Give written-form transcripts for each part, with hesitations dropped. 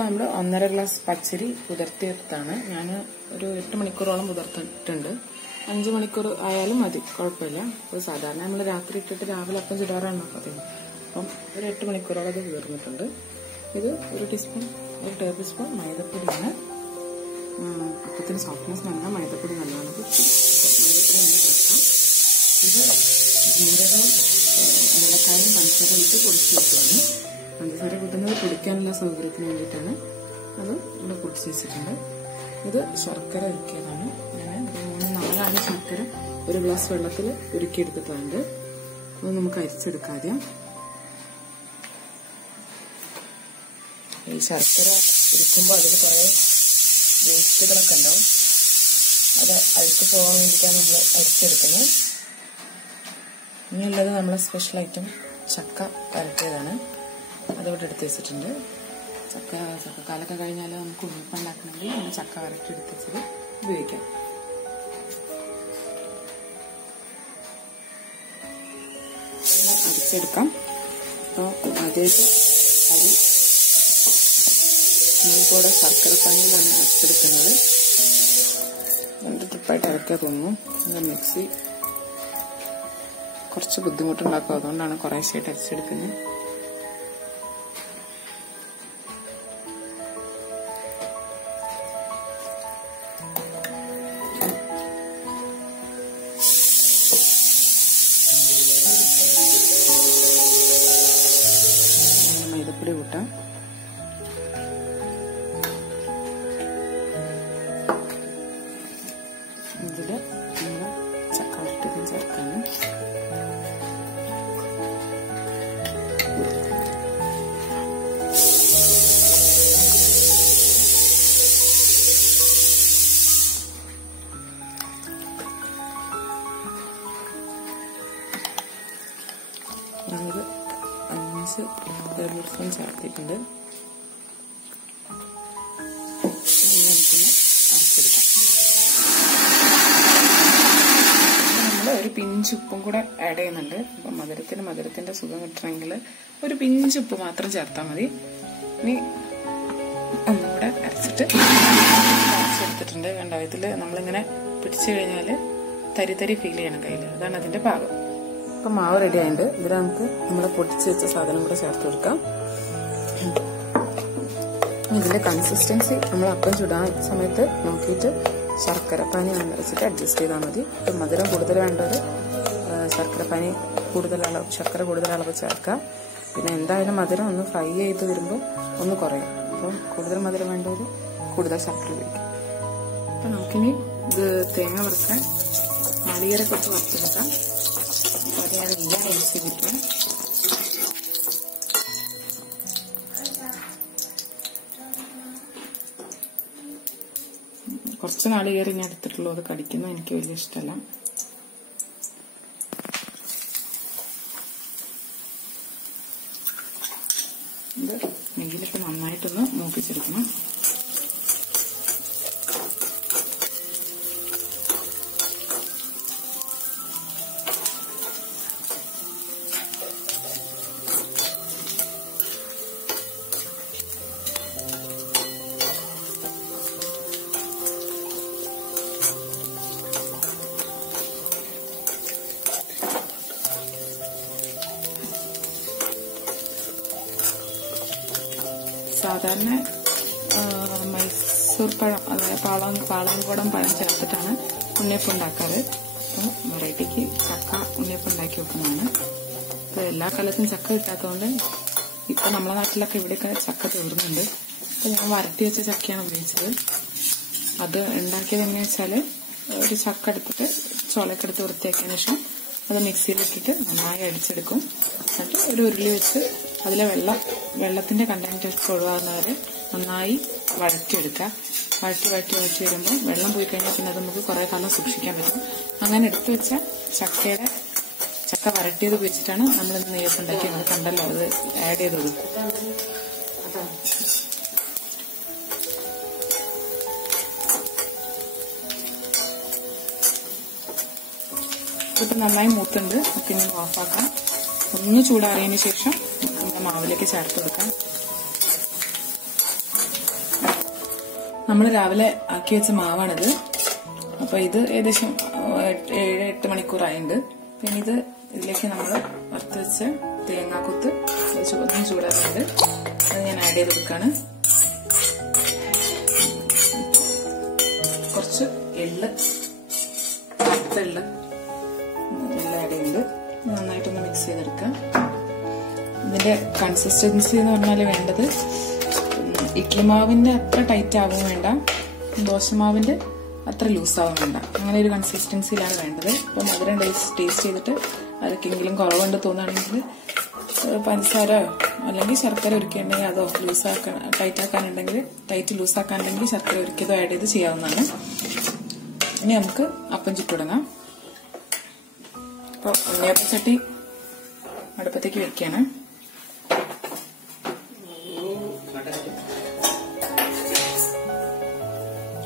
ഇതിപ്പോൾ നമ്മൾ 1.5 ഗ്ലാസ് പച്ചരി കുതിർത്തിയെടുത്താണ്. ഞാൻ ഒരു 8 മണിക്കൂറോളം കുതിർത്തിട്ടുണ്ട്. 5 മണിക്കൂർ ആയാലും മതി, കുഴപ്പമില്ല. അപ്പോൾ സാധാരണ നമ്മൾ രാത്രി ഇട്ടിട്ട് രാവിലെ അപ്പം ചുടാറാണ് പതിവ്. അപ്പം ഒരു 8 മണിക്കൂറോളം അത് കുതിർന്നിട്ടുണ്ട്. ഇത് ഒരു ടേബിൾ സ്പൂൺ മൈദപ്പൊടിയാണ്. അപ്പത്തിന് സോഫ്റ്റ്നെസ് നല്ല മൈദപ്പൊടി നല്ലതാണ്. മൈദപ്പൊടി ഒന്ന് ചേർക്കാം. ഇത് ജീരകവും ഏലക്കായും പഞ്ചസാര ഇട്ട് പൊടിച്ച് വെച്ചതാണ്. പഞ്ചസാര കൂട്ടുന്നത് പൊടിക്കാനുള്ള സൗകര്യത്തിന് വേണ്ടിയിട്ടാണ്. അത് ഇവിടെ പൊടിച്ച് വെച്ചിട്ടുണ്ട്. ഇത് ശർക്കര ഉരുക്കിയതാണ്. ഞാൻ 3-4 ശർക്കര ഒരു ഗ്ലാസ് വെള്ളത്തിൽ ഉരുക്കിയെടുത്തിട്ടുണ്ട്. അത് നമുക്ക് അരിച്ചെടുക്കാം ആദ്യം. ഈ ശർക്കര ഉരുക്കുമ്പോൾ അതിൽ കുറേ വേസ്റ്റുകളൊക്കെ ഉണ്ടാവും. അത് അഴിച്ചു പോകാൻ വേണ്ടിയിട്ടാണ് നമ്മൾ അരിച്ചെടുക്കുന്നത്. ഇനിയുള്ളത് നമ്മളെ സ്പെഷ്യൽ ഐറ്റം ചക്ക വരട്ടിയതാണ്. അതിവിടെ എടുത്ത് വെച്ചിട്ടുണ്ട്. ചക്കക്കാലൊക്കെ കഴിഞ്ഞാൽ നമുക്ക് ഉണ്ണിയപ്പം ഉണ്ടാക്കണമെങ്കിൽ നമ്മൾ ചക്ക വരട്ടി എടുത്ത് വെച്ചത് ഉപയോഗിക്കാം. അരിച്ചെടുക്കാം. അപ്പോൾ ആദ്യമായിട്ട് അരി നമ്മളിപ്പോൾ ശർക്കര പാനിയിലാണ് അരച്ചെടുക്കുന്നത്. 2 ട്രിപ്പായിട്ട് അരക്കാൻ തോന്നുന്നു. അത് മിക്സി കുറച്ച് ബുദ്ധിമുട്ടുണ്ടാക്കും, അതുകൊണ്ടാണ് കുറേശ്ശായിട്ട് അരച്ചെടുക്കുന്നത്. മൈദപ്പൊടി കൂട്ടാം. ഇതില് നമ്മൾ ചക്ക വരട്ടിയതും ചേർക്കാണ്. ഞാനിത് 5 ടേബിൾ സ്പൂൺ ചേർത്തിട്ടുണ്ട്. നമുക്കൊന്ന് അരച്ചെടുക്കാം. നമ്മൾ ഒരു പിഞ്ച് ഉപ്പും കൂടെ ആഡ് ചെയ്യുന്നുണ്ട്. അപ്പം മധുരത്തിന്റെ സുഖം കിട്ടണമെങ്കിൽ ഒരു പിഞ്ച് ഉപ്പ് മാത്രം ചേർത്താൽ മതി. ഇനി ഒന്നും കൂടെ അരച്ചെടുത്തിട്ടുണ്ട്. കണ്ടോ, ഇതിൽ നമ്മളിങ്ങനെ പിടിച്ചു കഴിഞ്ഞാൽ തരി ഫീൽ ചെയ്യണം കയ്യിൽ. അതാണ് അതിന്റെ പാകം. ഇപ്പം മാവ് റെഡി ആയിട്ടുണ്ട്. ഇതിൽ നമുക്ക് നമ്മൾ പൊടിച്ച് വെച്ച സാധനം കൂടെ ചേർത്ത് കൊടുക്കാം. ഇതിന്റെ കൺസിസ്റ്റൻസി നമ്മൾ അപ്പം ചുടാൻ സമയത്ത് നോക്കിയിട്ട് ശർക്കരപ്പാനി വെച്ചിട്ട് അഡ്ജസ്റ്റ് ചെയ്താൽ മതി. ഇപ്പം മധുരം കൂടുതൽ വേണ്ടവർ ശർക്കര കൂടുതൽ അളവ് ചേർക്കാം. പിന്നെ എന്തായാലും മധുരം ഒന്ന് ഫ്രൈ ചെയ്ത് വരുമ്പോൾ ഒന്ന് കുറയും. അപ്പം കൂടുതൽ മധുരം വേണ്ടവർ കൂടുതൽ ശർക്കര ഉപയോഗിക്കും. അപ്പം നമുക്കിനി ഇത് തേങ്ങ വറുക്കാൻ നാളികേരം കുറച്ച് വറുത്തെടുക്കാം. അതാണ് ഇങ്ങനെ യൂസ് ചെയ്തിരിക്കുന്നത്. കുറച്ച് നാളികേരം ഞാൻ എടുത്തിട്ടുള്ളൂ. അത് കടിക്കുന്നത് എനിക്ക് വലിയ ഇഷ്ടമല്ല. ഇത് നെയ്യിലിട്ട് നന്നായിട്ടൊന്ന് മൂപ്പിച്ചെടുക്കണം. സാധാരണ മൈസൂർ പഴം, അതായത് പാളയംകോടൻ പഴം ചേർത്തിട്ടാണ് ഉണ്ണിയപ്പം ഉണ്ടാക്കാറ്. അപ്പം വെറൈറ്റിക്ക് ചക്ക ഉണ്ണിയപ്പം ഉണ്ടാക്കി വെക്കുന്നതാണ്. ഇപ്പം എല്ലാ കാലത്തും ചക്ക കിട്ടാത്തതുകൊണ്ട് ഇപ്പം നമ്മളെ നാട്ടിലൊക്കെ ഇവിടെയൊക്കെ ചക്ക തീർന്നുണ്ട്. അപ്പം ഞാൻ വരട്ടി വെച്ച ചക്കയാണ് ഉപയോഗിച്ചത്. അത് ഉണ്ടാക്കിയത് എങ്ങനെയാ വെച്ചാൽ ഒരു ചക്ക എടുത്തിട്ട് ചോളക്കെടുത്ത് വൃത്തിയാക്കിയതിനു ശേഷം അത് മിക്സിയിലിട്ടിട്ട് നന്നായി അടിച്ചെടുക്കും. എന്നിട്ട് ഒരു ഉരുളി വെച്ച് അതിലെ വെള്ളത്തിന്റെ കണ്ടന്റ് ഒഴിവാകുന്നവരെ നന്നായി വഴറ്റിയെടുക്കുക. വഴറ്റി വരുമ്പോൾ വെള്ളം പോയി കഴിഞ്ഞാൽ പിന്നെ അത് നമുക്ക് കുറെ കാലം സൂക്ഷിക്കാൻ പറ്റും. അങ്ങനെ എടുത്തു വെച്ച ചക്ക വരട്ടിയത് ഉപയോഗിച്ചിട്ടാണ് നമ്മൾ ഇന്ന് നെയ്യപ്പം ഉണ്ടാക്കിയത്. കണ്ടല്ലോ, അത് ആഡ് ചെയ്തത്. ഇതിപ്പോൾ നന്നായി മൂത്തുണ്ട്. നമുക്ക് ഇനി ഓഫാക്കാം. ഒന്ന് ചൂടാറിയതിന് ശേഷം നമ്മുടെ മാവിലേക്ക് ചേർത്ത് കൊടുക്കാം. നമ്മൾ രാവിലെ ആക്കി വെച്ച മാവാണിത്. അപ്പൊ ഇത് ഏകദേശം 7-8 മണിക്കൂറായിട്ടുണ്ട്. പിന്നെ ഇതിലേക്ക് നമ്മൾ വറുത്ത് വെച്ച തേങ്ങാക്കൊത്ത് ഒന്നും ചൂടാക്കുന്നുണ്ട്. അത് ഞാൻ ആഡ് ചെയ്ത് കൊടുക്കാണ്. കുറച്ച് വറുത്ത എള്ള് ആഡ് ചെയ്യുന്നുണ്ട്. നന്നായിട്ടൊന്ന് മിക്സ് ചെയ്തെടുക്കാം. ഇതിന്റെ കൺസിസ്റ്റൻസി എന്ന് പറഞ്ഞാൽ വേണ്ടത് ഇഡ്ലി മാവിന്റെ അത്ര ടൈറ്റ് ആവും വേണ്ട, ദോശമാവിന്റെ അത്ര ലൂസാവും വേണ്ട, അങ്ങനെ ഒരു കൺസിസ്റ്റൻസിയിലാണ് വേണ്ടത്. അപ്പം മധുരം ടേസ്റ്റ് ചെയ്തിട്ട് അതൊക്കെങ്കിലും കുറവുണ്ട് തോന്നുകയാണെങ്കിൽ പഞ്ചസാര അല്ലെങ്കിൽ ശർക്കര ഉരുക്കിയുണ്ടെങ്കിൽ അതോ ടൈറ്റ് ലൂസാക്കാനുണ്ടെങ്കിൽ ശർക്കര ഉരുക്കിയതോ ആഡ് ചെയ്ത് ചെയ്യാവുന്നതാണ്. ഇനി നമുക്ക് അപ്പം ചുട്ടുടങ്ങാം. അപ്പോൾ ഉണ്ണിയപ്പച്ചട്ടി അടുപ്പത്തേക്ക് വെക്കാണ്.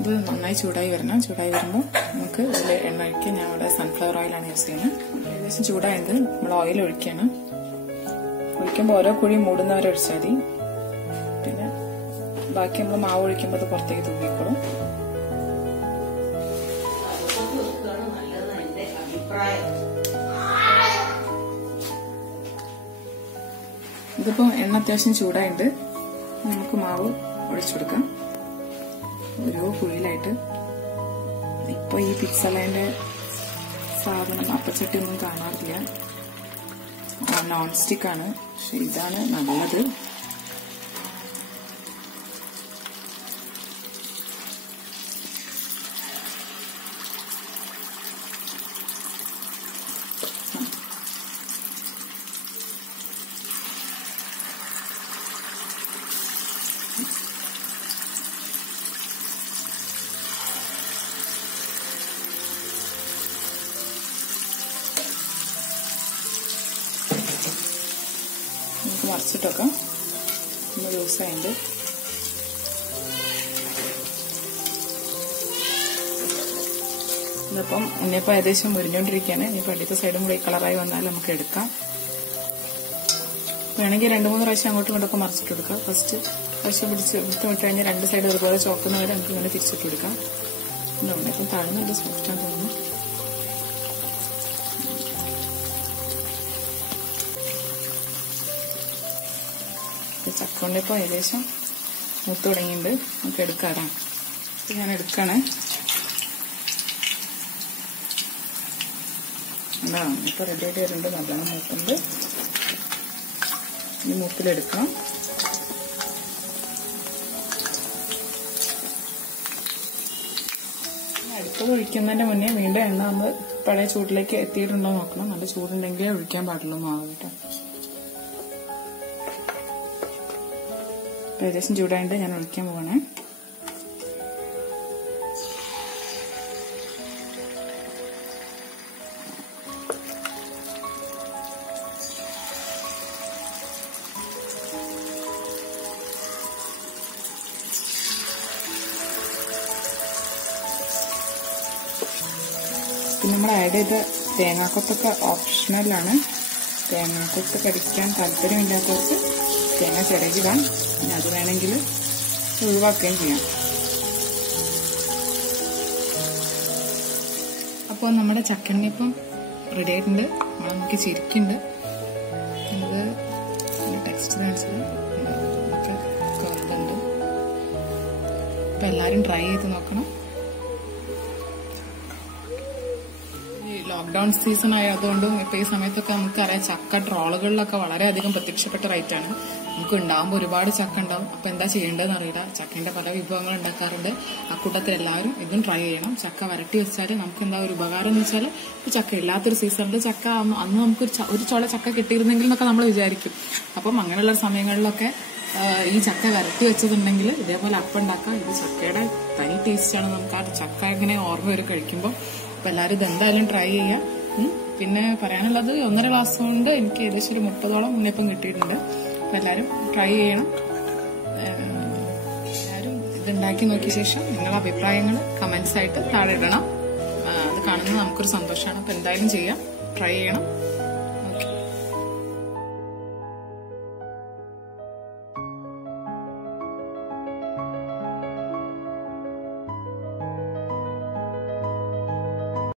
ഇത് നന്നായി ചൂടായി വരണം. ചൂടായി വരുമ്പോൾ നമുക്ക് ഇതിൽ എണ്ണ ഒഴിക്കുക. ഞാൻ ഇവിടെ സൺഫ്ലവർ ഓയിലാണ് യൂസ് ചെയ്യുന്നത്. ഏകദേശം ചൂടായത് നമ്മൾ ഓയിൽ ഒഴിക്കുകയാണ്. ഒഴിക്കുമ്പോൾ ഓരോ കുഴി മൂടുന്നവരെ ഒഴിച്ചാൽ മതി. പിന്നെ ബാക്കി നമ്മൾ മാവ് ഒഴിക്കുമ്പോൾ അത് പുറത്തേക്ക് തൂക്കിക്കോളും. ഇതിപ്പോ എണ്ണ അത്യാവശ്യം ചൂടായിട്ട് നമുക്ക് മാവ് ഒഴിച്ചു കൊടുക്കാം. ഓരോ കുഴിയിലായിട്ട്. ഇപ്പൊ ഈ പിക്സലൈന്റെ സാധനം അപ്പച്ചട്ടി ഒന്നും കാണാറില്ല, നോൺ സ്റ്റിക്ക് ആണ്. പക്ഷെ ഇതാണ് നല്ലത്. നമുക്ക് മറിച്ചിട്ടൊക്കെ ഒന്ന് ലൂസായിട്ട് ഇതിപ്പം ഉണ്ണിയപ്പം ഏകദേശം മുരിഞ്ഞോണ്ടിരിക്കുകയാണ്. ഇനിയിപ്പോൾ അടിയത്തെ സൈഡും കൂടി കളറായി വന്നാൽ നമുക്ക് എടുക്കാം. വേണമെങ്കിൽ 2-3 പ്രാവശ്യം അങ്ങോട്ടും ഇങ്ങോട്ടൊക്കെ മറിച്ചിട്ട് കൊടുക്കാം. ഫസ്റ്റ് പ്രാവശ്യം എടുത്ത് വിട്ട് കഴിഞ്ഞാൽ 2 സൈഡ് അതുപോലെ ചോക്കുന്നവരെ നമുക്ക് ഇങ്ങനെ തിരിച്ചിട്ട് കൊടുക്കാം. ഉണ്ണിയപ്പം താഴ്ന്ന നല്ല സോഫ്റ്റാന്ന് തോന്നുന്നു. ചക്ക ഉണ്ണിയപ്പം ഏകദേശം മൂത്ത് തുടങ്ങിയിട്ടുണ്ട്. നമുക്ക് എടുക്കാറാണ്. ഞാൻ എടുക്കാണ്. ഇപ്പൊ റെഡി ആയിട്ട് വരുന്നുണ്ട്. നല്ലോണം മൂത്തുണ്ട്. ഈ മൂപ്പിലെടുക്കാം. അടുത്തത് ഒഴിക്കുന്നതിന്റെ മുന്നേ വീണ്ടും എണ്ണ നമ്മൾ പഴയ ചൂടിലേക്ക് എത്തിയിട്ടുണ്ടോ നോക്കണം. നല്ല ചൂടുണ്ടെങ്കിലേ ഒഴിക്കാൻ പാടുള്ളൂ മാവ് കേട്ടോ. ഏകദേശം ചൂടായിട്ട് ഞാൻ ഒഴിക്കാൻ പോവാണ്. പിന്നെ നമ്മൾ ആഡ് ചെയ്ത തേങ്ങാക്കൊത്തൊക്കെ ഓപ്ഷണലാണ്. തേങ്ങാക്കൊത്ത് കടിക്കാൻ താല്പര്യമില്ലാത്തവർക്ക് തേങ്ങ ചിരകിടാം. പിന്നെ അത് വേണമെങ്കിൽ ഒഴിവാക്കുകയും ചെയ്യാം. അപ്പോൾ നമ്മുടെ ചക്കണ്ണിപ്പം റെഡി ആയിട്ടുണ്ട്. നമ്മൾ നമുക്ക് ചിരിക്കുന്നുണ്ട്. നമുക്ക് ടെക്സ്റ്റ് കാണിച്ചത് നമുക്ക് കറുതുണ്ട്. അപ്പം എല്ലാവരും ട്രൈ ചെയ്ത് നോക്കണം. ലോക്ക്ഡൌൺ സീസൺ ആയതുകൊണ്ടും ഇപ്പൊ ഈ സമയത്തൊക്കെ നമുക്കറിയാം ചക്ക ട്രോളുകളിലൊക്കെ വളരെയധികം പ്രത്യക്ഷപ്പെട്ട റൈറ്റാണ്. നമുക്ക് ഉണ്ടാകുമ്പോൾ ഒരുപാട് ചക്ക ഉണ്ടാവും. അപ്പൊ എന്താ ചെയ്യേണ്ടതെന്ന് അറിയില്ല. ചക്കന്റെ പല വിഭവങ്ങൾ ഉണ്ടാക്കാറുണ്ട്. അക്കൂട്ടത്തിൽ എല്ലാവരും ഇതും ട്രൈ ചെയ്യണം. ചക്ക വരട്ടി വെച്ചാൽ നമുക്ക് എന്താ ഒരു ഉപകാരം എന്ന് വെച്ചാൽ ചക്ക ഇല്ലാത്തൊരു സീസണിൽ ചക്ക അന്ന് നമുക്ക് ഒരു ചോള ചക്ക കിട്ടിയിരുന്നെങ്കിൽ എന്നൊക്കെ നമ്മൾ വിചാരിക്കും. അപ്പം അങ്ങനെയുള്ള സമയങ്ങളിലൊക്കെ ഈ ചക്ക വരട്ടി വെച്ചതുണ്ടെങ്കിൽ ഇതേപോലെ അപ്പം ഉണ്ടാക്കാം. ഇത് ചക്കയുടെ തനി ടേസ്റ്റാണ്. നമുക്ക് ആ ചക്ക ഇങ്ങനെ ഓർമ്മ വരും കഴിക്കുമ്പോൾ. അപ്പൊ എല്ലാവരും ഇത് എന്തായാലും ട്രൈ ചെയ്യാം. പിന്നെ പറയാനുള്ളത് 1.5 ഗ്ലാസ് കൊണ്ട് എനിക്ക് ഏകദേശം ഒരു 30ഓളം ഉണ്ണിയപ്പം കിട്ടിയിട്ടുണ്ട്. അപ്പൊ എല്ലാവരും ട്രൈ ചെയ്യണം. എല്ലാവരും ഇതുണ്ടാക്കി നോക്കിയ ശേഷം നിങ്ങളുടെ അഭിപ്രായങ്ങൾ കമന്റ്സ് ആയിട്ട് താഴെ ഇടണം. അത് കാണുന്നത് നമുക്കൊരു സന്തോഷമാണ്. അപ്പൊ എന്തായാലും ചെയ്യാം, ട്രൈ ചെയ്യണം.